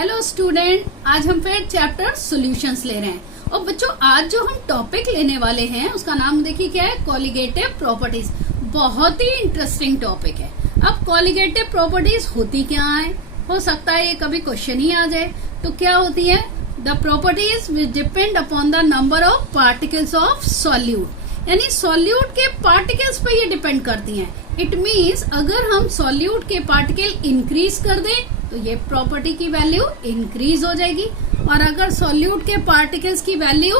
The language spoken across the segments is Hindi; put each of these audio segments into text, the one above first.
हेलो स्टूडेंट, आज हम फिर चैप्टर सॉल्यूशंस ले रहे हैं। और बच्चों, आज जो हम टॉपिक लेने वाले हैं उसका नाम देखिए क्या है, कॉलिगेटिव प्रॉपर्टीज। बहुत ही इंटरेस्टिंग टॉपिक है। अब कॉलिगेटिव प्रॉपर्टीज होती क्या है, हो सकता है ये कभी क्वेश्चन ही आ जाए। तो क्या होती है, the properties which depend upon the number of particles of solute, यानी सॉल्यूट के पार्टिकल्स पे ये डिपेंड करती हैं। इट मीन्स अगर हम सॉल्यूट के पार्टिकल इंक्रीज कर दें तो ये प्रॉपर्टी की वैल्यू इंक्रीज हो जाएगी, और अगर सॉल्यूट के पार्टिकल्स की वैल्यू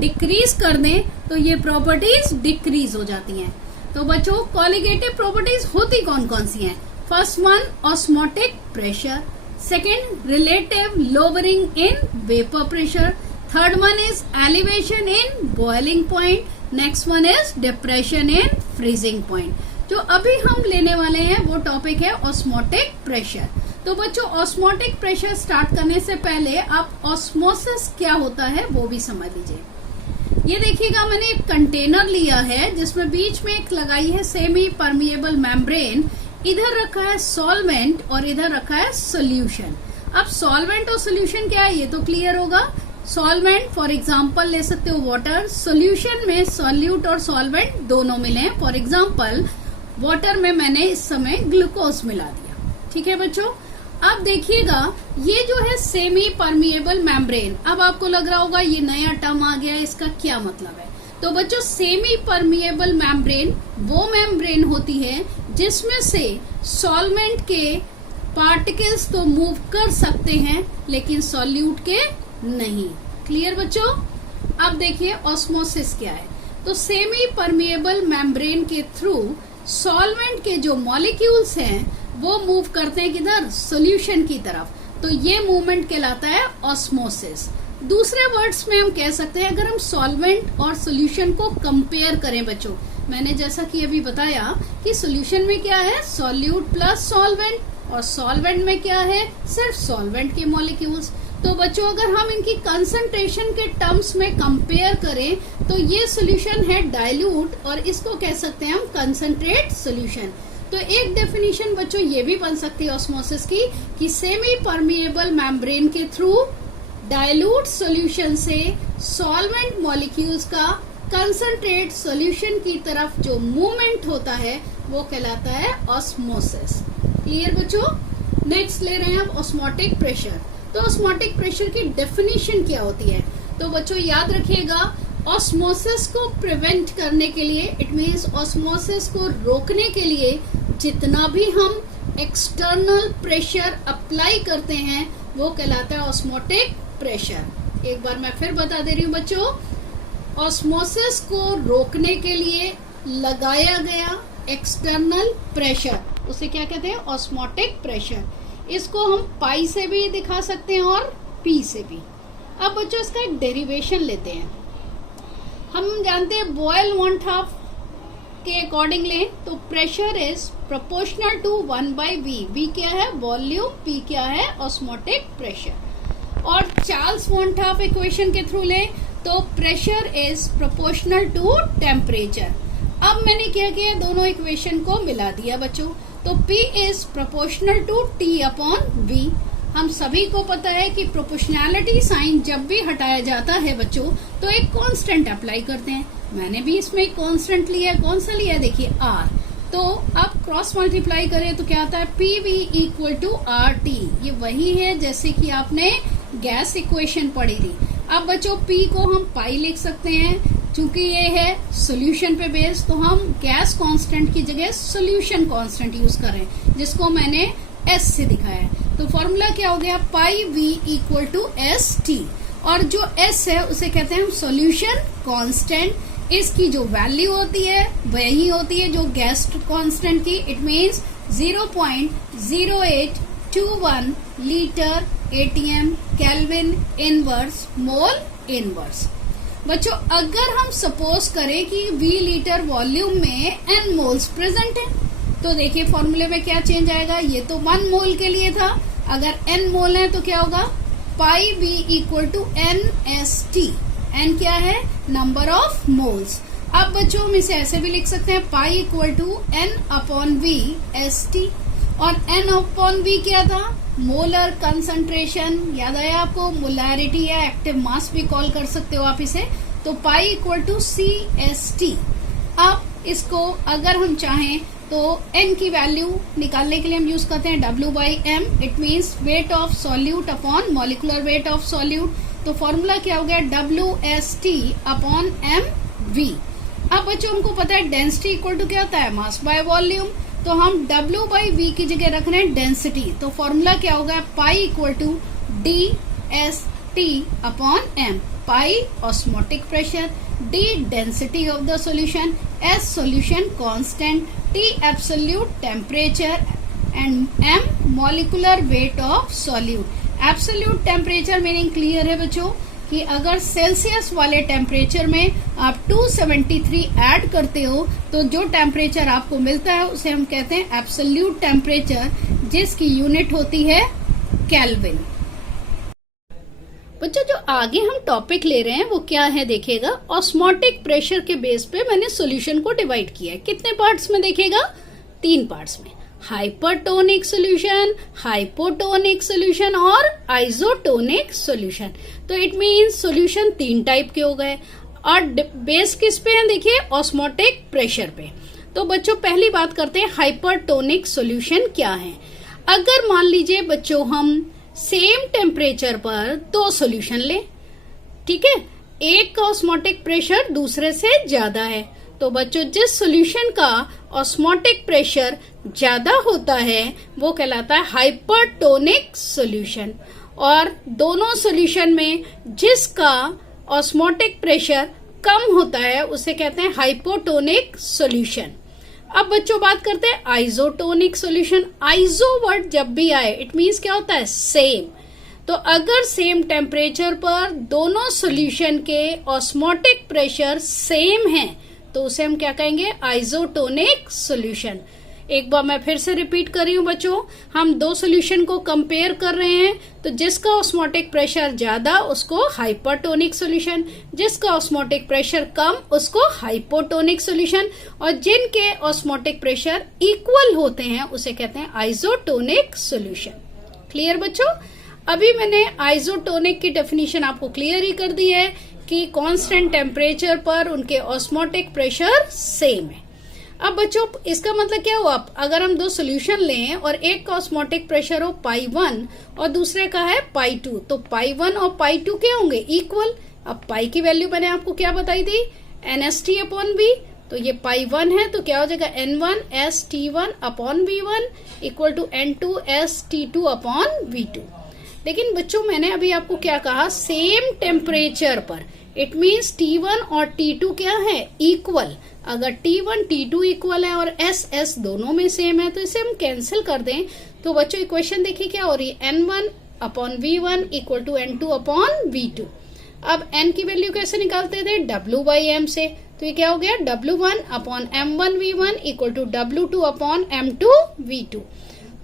डिक्रीज कर दें तो ये प्रॉपर्टीज डिक्रीज हो जाती हैं। तो बच्चों, कॉलिगेटिव प्रॉपर्टीज होती कौन कौन सी हैं? First one, osmotic pressure. Second, relative lowering in vapour pressure. Third one is elevation in boiling point. Next one is depression in freezing point. जो अभी हम लेने वाले हैं वो टॉपिक है ऑस्मोटिक प्रेशर। तो बच्चों, ऑस्मोटिक प्रेशर स्टार्ट करने से पहले आप ऑस्मोसिस क्या होता है वो भी समझ लीजिए। ये देखिएगा, मैंने एक कंटेनर लिया है जिसमें बीच में एक लगाई है सेमी परमिएबल मेम्ब्रेन। इधर रखा है सॉल्वेंट और इधर रखा है सोल्यूशन। अब सॉल्वेंट और सोल्यूशन क्या है ये तो क्लियर होगा। सॉल्वेंट फॉर एग्जाम्पल ले सकते हो वाटर, सोल्यूशन में सॉल्यूट और सॉल्वेंट दोनों मिले। फॉर एग्जाम्पल वाटर में मैंने इस समय ग्लूकोज मिला दिया। ठीक है बच्चों, अब देखिएगा ये जो है सेमी परमिएबल मेम्ब्रेन। अब आपको लग रहा होगा ये नया टर्म आ गया, इसका क्या मतलब है? तो बच्चों, सेमी परमिएबल मेम्ब्रेन वो मेम्ब्रेन होती है जिसमें से सॉल्वेंट के पार्टिकल्स तो मूव कर सकते हैं लेकिन सॉल्यूट के नहीं। क्लियर बच्चों? अब देखिए ऑस्मोसिस क्या है। तो सेमी परमिएबल मेम्ब्रेन के थ्रू सॉल्वेंट के जो मॉलिक्यूल्स हैं वो मूव करते हैं किधर, सॉल्यूशन की तरफ। तो ये मूवमेंट कहलाता है ऑस्मोसिस। दूसरे वर्ड्स में हम कह सकते हैं, अगर हम सॉल्वेंट और सॉल्यूशन को कंपेयर करें बच्चों, मैंने जैसा कि अभी बताया कि सॉल्यूशन में क्या है, सॉल्यूट प्लस सॉल्वेंट, और सॉल्वेंट में क्या है, सिर्फ सॉल्वेंट के मॉलिक्यूल्स। तो बच्चों, अगर हम इनकी कंसंट्रेशन के टर्म्स में कंपेयर करें तो ये सॉल्यूशन है डाइल्यूट और इसको कह सकते हैं हम कंसंट्रेट सॉल्यूशन। तो एक डेफिनेशन बच्चों ये भी बन सकती है ऑस्मोसिस की कि सेमी परमिएबल मेम्ब्रेन के थ्रू डाइल्यूट सॉल्यूशन से सॉल्वेंट मॉलिक्यूल्स का कंसंट्रेट सॉल्यूशन की तरफ जो मूवमेंट होता है वो कहलाता है ऑस्मोसिस। क्लियर बच्चों? नेक्स्ट ले रहे हैं अब ऑस्मोटिक प्रेशर। तो ऑस्मोटिक प्रेशर की डेफिनेशन क्या होती है? तो बच्चों याद रखिएगा, ऑस्मोसिस को प्रिवेंट करने के लिए, इट मीन्स ऑस्मोसिस को रोकने के लिए जितना भी हम एक्सटर्नल प्रेशर अप्लाई करते हैं वो कहलाता है ऑस्मोटिक प्रेशर। एक बार मैं फिर बता दे रही हूँ बच्चों, ऑस्मोसिस को रोकने के लिए लगाया गया एक्सटर्नल प्रेशर उसे क्या कहते हैं, ऑस्मोटिक प्रेशर। इसको हम पाई से भी दिखा सकते हैं और पी से भी। अब बच्चों इसका एक डेरिवेशन लेते हैं। हम जानते हैं बॉयल 1/2 के अकॉर्डिंग लें तो pressure is proportional to 1/v। v क्या है, वॉल्यूम, p क्या है, ऑस्मोटिक प्रेशर। और चार्ल्स 1/2 इक्वेशन के थ्रू लें तो pressure is proportional to temperature. अब मैंने क्या किया, दोनों इक्वेशन को मिला दिया बच्चों। तो p is proportional to t upon v। हम सभी को पता है कि प्रोपोर्शनैलिटी साइन जब भी हटाया जाता है बच्चों तो एक कांस्टेंट अप्लाई करते हैं। मैंने भी इसमें एक कांस्टेंट लिया है। कौन सा लिया है, देखिए r। तो आप क्रॉस मल्टीप्लाई करें तो क्या आता है, pv इक्वल टू RT। ये वही है जैसे कि आपने गैस इक्वेशन पढ़ी थी। अब बच्चों p को हम पाई लिख सकते हैं, चूंकि ये है सॉल्यूशन पे बेस्ड तो हम गैस कांस्टेंट की जगह सॉल्यूशन कांस्टेंट यूज करें जिसको मैंने S से दिखाया है। तो फॉर्मूला क्या हो गया, पाई v इक्वल टू ST। और जो S है उसे कहते हैं हम सॉल्यूशन कांस्टेंट। इसकी जो वैल्यू होती है वही होती है जो गैस कांस्टेंट की। It means 0.0821 litre ATM kelvin inverse mole inverse. बच्चों, अगर हम सपोज करें कि V लीटर वॉल्यूम में N मोल्स प्रेजेंट है तो देखिए फॉर्मूले में क्या चेंज आएगा। ये तो 1 मोल के लिए था, अगर N मोल है तो क्या होगा, pi V equal to NST। N क्या है, नंबर ऑफ मोल्स। अब बच्चों हम इसे ऐसे भी लिख सकते हैं, pi equal to N upon V ST। और N अपॉन V क्या था, मोलर कंसंट्रेशन याद आया आपको, मोलैरिटी या एक्टिव मास भी कॉल कर सकते हो आप इसे। तो पाई इक्वल टू CST। अब इसको अगर हम चाहें तो n की वैल्यू निकालने के लिए हम यूज करते हैं W/m। It means wait of solute upon molecular weight of solute. तो फॉर्मूला क्या हो गया, WST अपॉन mv। अब बच्चों हमको पता है डेंसिटी इक्वल टू क्या होता है, मास बाय वॉल्यूम। तो हम W/v की जगह रख रहे हैं डेंसिटी। तो फॉर्मूला क्या होगा, pi equal to DST upon m। Pi osmotic pressure, D density of the solution, S solution constant, T absolute temperature and m molecular weight of solute. Absolute temperature meaning clear है बच्चों कि अगर सेल्सियस वाले टेम्परेचर में आप 273 ऐड करते हो तो जो टेम्परेचर आपको मिलता है उसे हम कहते हैं एब्सोल्यूट टेम्परेचर, जिसकी यूनिट होती है केल्विन। बच्चों जो आगे हम टॉपिक ले रहे हैं वो क्या है देखिएगा, ऑस्मोटिक प्रेशर के बेस पे मैंने सॉल्यूशन को डिवाइड किया है। कितने पार्ट्स में देखिएगा, 3 पार्ट्स में, हाइपरटोनिक सॉल्यूशन, हाइपोटोनिक सॉल्यूशन और आइसोटोनिक सॉल्यूशन। तो इट मीन्स सॉल्यूशन 3 टाइप के हो गए और बेस किस पे है देखिए, ऑस्मोटिक प्रेशर पे। तो बच्चों पहली बात करते हैं हाइपरटोनिक सॉल्यूशन क्या है। अगर मान लीजिए बच्चों हम सेम टेम्परेचर पर 2 सॉल्यूशन लें, ठीक है, एक का ऑस्मोटिक प्रेशर दूसरे से ज्यादा है, तो बच्चों जिस सॉल्यूशन का ऑस्मोटिक प्रेशर ज्यादा होता है वो कहलाता है हाइपरटोनिक सॉल्यूशन। और दोनों सॉल्यूशन में जिसका ऑस्मोटिक प्रेशर कम होता है उसे कहते हैं हाइपोटोनिक सॉल्यूशन। अब बच्चों बात करते हैं आइसोटोनिक सॉल्यूशन। आइसो वर्ड जब भी आए इट मीन्स क्या होता है, सेम। तो अगर सेम टेम्परेचर पर दोनों सॉल्यूशन के ऑस्मोटिक प्रेशर सेम है तो उसे हम क्या कहेंगे, आइसोटोनिक सॉल्यूशन। एक बार मैं फिर से रिपीट कर रही हूं बच्चों, हम 2 सॉल्यूशन को कंपेयर कर रहे हैं तो जिसका ऑस्मोटिक प्रेशर ज्यादा उसको हाइपरटोनिक सॉल्यूशन, जिसका ऑस्मोटिक प्रेशर कम उसको हाइपोटोनिक सॉल्यूशन, और जिनके ऑस्मोटिक प्रेशर इक्वल होते हैं उसे कहते हैं आइसोटोनिक सॉल्यूशन। क्लियर बच्चों, अभी मैंने आइसोटोनिक की डेफिनेशन आपको क्लियर ही कर दी है कि कांस्टेंट टेम्परेचर पर उनके ऑस्मोटिक प्रेशर सेम है। अब बच्चों इसका मतलब क्या हुआ, अगर हम 2 सॉल्यूशन लें और एक का ऑस्मोटिक प्रेशर हो पाई1 और दूसरे का है पाई2, तो पाई1 और पाई2 क्या होंगे, इक्वल। अब पाई की वैल्यू मैंने आपको क्या बताई थी, NST अपॉन V। तो ये पाई1 है तो क्या हो जाएगा N1ST1 upon V1 equal to N2ST2 upon V2। लेकिन बच्चों मैंने अभी आपको क्या कहा, सेम टेम्परेचर पर, इट मीन्स T1 और T2 क्या है, इक्वल। अगर T1 T2 इक्वल है और S दोनों में सेम है तो इसे हम कैंसिल कर दें तो बच्चों इक्वेशन देखिए क्या हो रही है, N1 upon V1 equal to N2 upon V2। अब N की वैल्यू कैसे निकालते थे, W/m से। तो ये क्या हो गया, W1 upon M1 V1 equal to W2 upon M2 V2।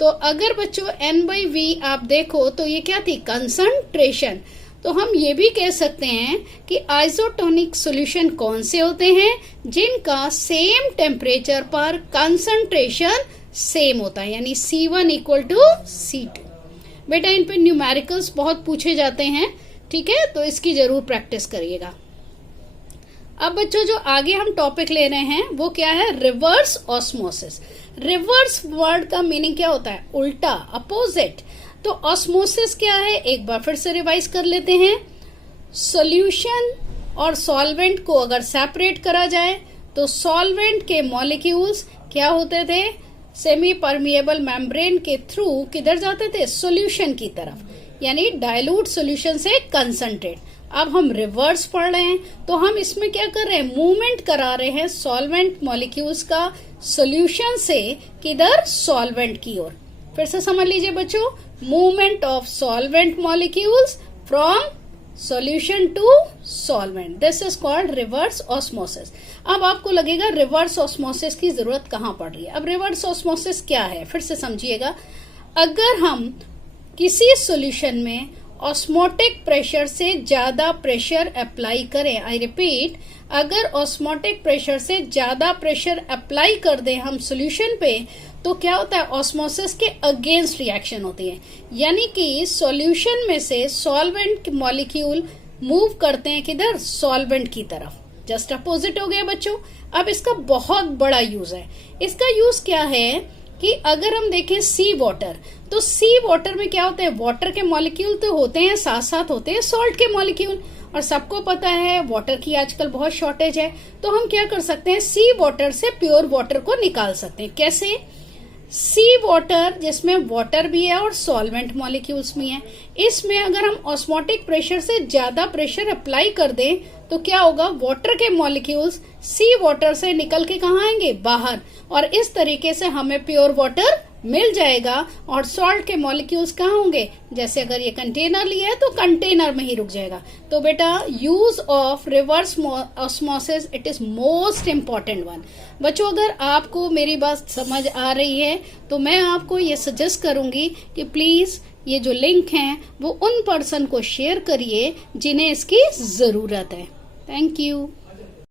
तो अगर बच्चों N/V आप देखो तो ये क्या थी, कंसंट्रेशन। तो हम ये भी कह सकते हैं कि आइसोटोनिक सॉल्यूशन कौन से होते हैं, जिनका सेम टेम्परेचर पर कंसंट्रेशन सेम होता है, यानी C1 इक्वल टू C2। बेटा इन पे न्यूमेरिकल्स बहुत पूछे जाते हैं, ठीक है, तो इसकी जरूर प्रैक्टिस करिएगा। अब बच्चों जो आगे हम टॉपिक ले रहे हैं वो क्या है, रिवर्स ऑस्मोसिस। रिवर्स वर्ड का मीनिंग क्या होता है, उल्टा, अपोजिट। तो ऑस्मोसिस क्या है, एक बार फिर से रिवाइज कर लेते हैं। सॉल्यूशन और सॉल्वेंट को अगर सेपरेट करा जाए तो सॉल्वेंट के मॉलिक्यूल्स क्या होते थे, सेमी परमिएबल मेम्ब्रेन के थ्रू किधर जाते थे, सॉल्यूशन की तरफ, यानी डाइल्यूट सॉल्यूशन से कंसंट्रेट। अब हम रिवर्स पढ़ रहे हैं तो हम इसमें क्या कर रहे हैं, मूवमेंट करा रहे हैं सॉल्वेंट मॉलिक्यूल्स का सॉल्यूशन से किधर, सॉल्वेंट की ओर। फिर से समझ लीजिए बच्चों, movement of solvent molecules from solution to solvent, this is called reverse osmosis. अब आपको लगेगा रिवर्स ऑस्मोसिस की जरूरत कहां पड़ रही है। अब रिवर्स ऑस्मोसिस क्या है, फिर से समझिएगा। अगर हम किसी सॉल्यूशन में ऑस्मोटिक प्रेशर से ज्यादा प्रेशर अप्लाई करें, आई रिपीट, अगर ऑस्मोटिक प्रेशर से ज्यादा प्रेशर अप्लाई कर दें हम सॉल्यूशन पे तो क्या होता है, ऑस्मोसिस के अगेंस्ट रिएक्शन होती है, यानी कि सॉल्यूशन में से सॉल्वेंट मॉलिक्यूल मूव करते हैं किधर, सॉल्वेंट की तरफ, जस्ट अपोजिट हो गया बच्चों। अब इसका बहुत बड़ा यूज है। इसका यूज क्या है कि अगर हम देखें सी वाटर, तो सी वाटर में क्या होता है, वाटर के मॉलिक्यूल तो होते हैं, साथ साथ होते हैं सॉल्ट के मॉलिक्यूल, और सबको पता है वाटर की आजकल बहुत शॉर्टेज है, तो हम क्या कर सकते हैं, सी वाटर से प्योर वाटर को निकाल सकते हैं। कैसे, सी वाटर जिसमें वाटर भी है और सॉल्वेंट मॉलिक्यूल्स भी हैं, इसमें अगर हम ऑस्मोटिक प्रेशर से ज्यादा प्रेशर अप्लाई कर दें तो क्या होगा, वाटर के मॉलिक्यूल्स सी वाटर से निकल के कहाँ आएंगे, बाहर, और इस तरीके से हमें प्योर वाटर मिल जाएगा और सॉल्ट के मॉलिक्यूल्स कहाँ होंगे, जैसे अगर ये कंटेनर लिया है तो कंटेनर में ही रुक जाएगा। तो बेटा use of reverse osmosis it is most important one. बच्चों अगर आपको मेरी बात समझ आ रही है तो मैं आपको ये सजेस्ट करूंगी कि प्लीज ये जो लिंक हैं वो उन पर्सन को शेयर करिए जिन्हें इसकी जरूरत है। Thank you.